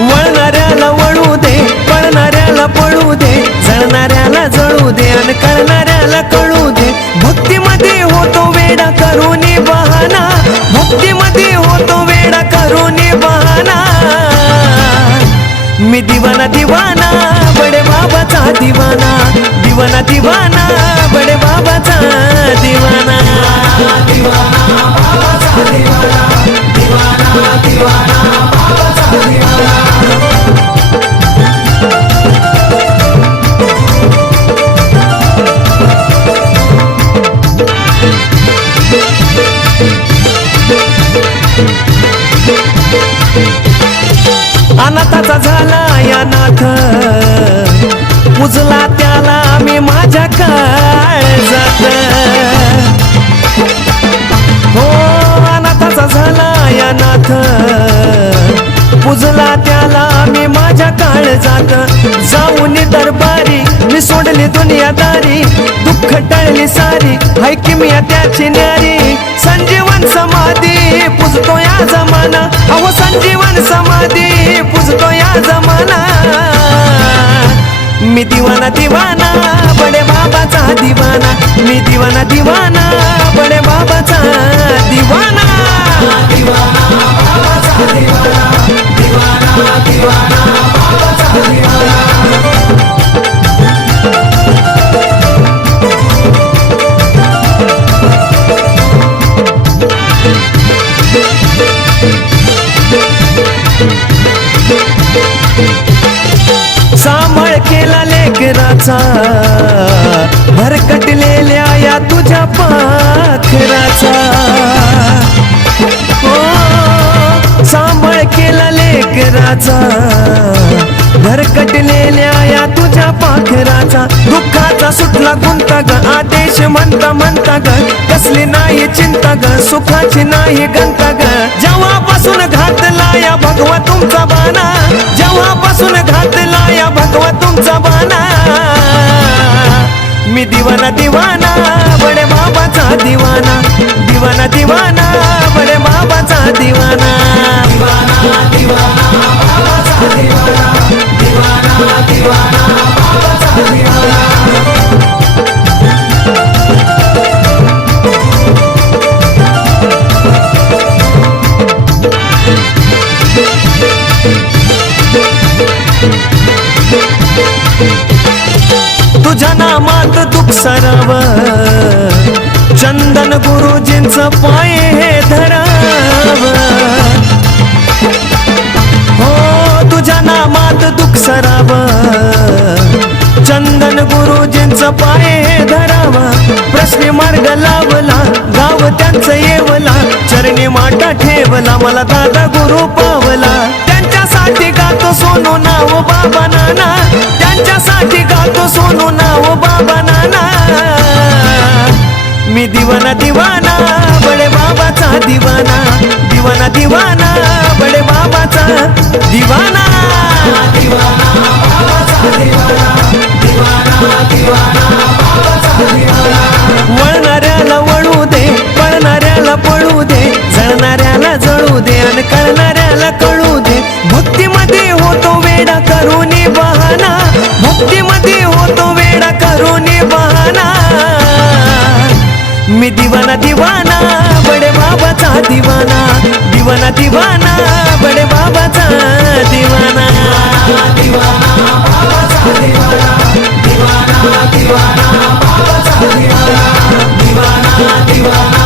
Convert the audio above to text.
वळणाऱ्याला वळू दे, पळणाऱ्याला पळू दे, जळणाऱ्याला जळू दे आणि करणाऱ्याला कळू दे. भक्तीमध्ये होतो वेडा करूनी बहाना, भक्तीमध्ये होतो वेडा करूनी बहाना. मी दिवाना दिवाना बडे बाबाचा दिवाना, दिवाना दिवाना बडे बाबाचा दिवाना. दिवाना बाबाचा दिवाना, दिवाना दिवाना बाबाचा दिवाना. अनाथाचा झाला या नाथ, पुजला त्याला मी माझ्या काळजात. हो अनाथाचा झाला या नाथ, पुजला त्याला मी माझ्या काळजात. जाऊन दरबारी मी सोडली दुनियादारी, दुःख टळली सारी हाय की मी त्याची न्यारी. संजीवन समाधी पुजतो या जमाना, अहो संजीवन समाधी पुजतो या जमाना. मी दिवाना दिवाना बडे बाबाचा दिवाना, मी दिवाना दिवाना बडे बाबाचा दिवाना. दिवाना बाबाचा दिवाना, दिवाना दिवाना बाबाचा दिवाना. सांभाळ केला लेकराचा, भरकटलेल्या या तुझ्या पाखराचा. हो सांभाळ केला लेकराचा, भरकटलेल्या या तुझ्या पाखराचा. दुःखाचा सुटला गुंता ग, आदेश म्हणता म्हणता ग, कसली नाही चिंता ग, सुखाची नाही गंता ग. जेव्हापासून घातला या भगवा तुमचा बाणा, जेव्हापासून घातला या भगवा तुमचा बाणा. मी दिवाना दिवाना बडे बाबाचा दिवाना, दिवाना दिवाना बडे बाबाचा दिवाना. दिवाना दिवाना बाबाचा दिवाना, दिवाना दिवाना बाबाचा दिवाना. तुझ्या नामात दुःख सरव, चंदन गुरुजींचं पाय हे धराव. हो तुझ्या नामात दुःख सराव, चंदन गुरुजींचं पाय हे धराव. प्रश्नी मार्ग लावला, गाव त्यांचं येवला, चरणी माटा ठेवला, मला दादा गुरु पावला. त्यांच्यासाठी गातो सोनू नाव बाबा नाना, त्यांच्यासाठी गातो सोनू नाव बाबा नाना. मी दिवाना दिवाना बडे बाबाचा दिवाना, दिवाना दिवाना बडे बाबाचा दिवाना. दिवाना बाबाचा दिवाना, दिवाना दिवाना बाबाचा दिवाना. वळणाऱ्याला वळू दे, पळणाऱ्याला पळू दे, जळणाऱ्याला जळू दे आणि करणाऱ्याला कळू दे. भक्तीमध्ये होतो वेडा करूनी बहाना, भक्तीमध्ये होतो वेडा करूनी बहाना. मी दिवाना दिवाना बडे बाबाचा दिवाना, दिवाना दिवाना बडे बाबाचा दिवाना. दिवाना बाबाचा दिवाना, दिवाना दिवाना बाबाचा दिवाना. दिवाना दिवाना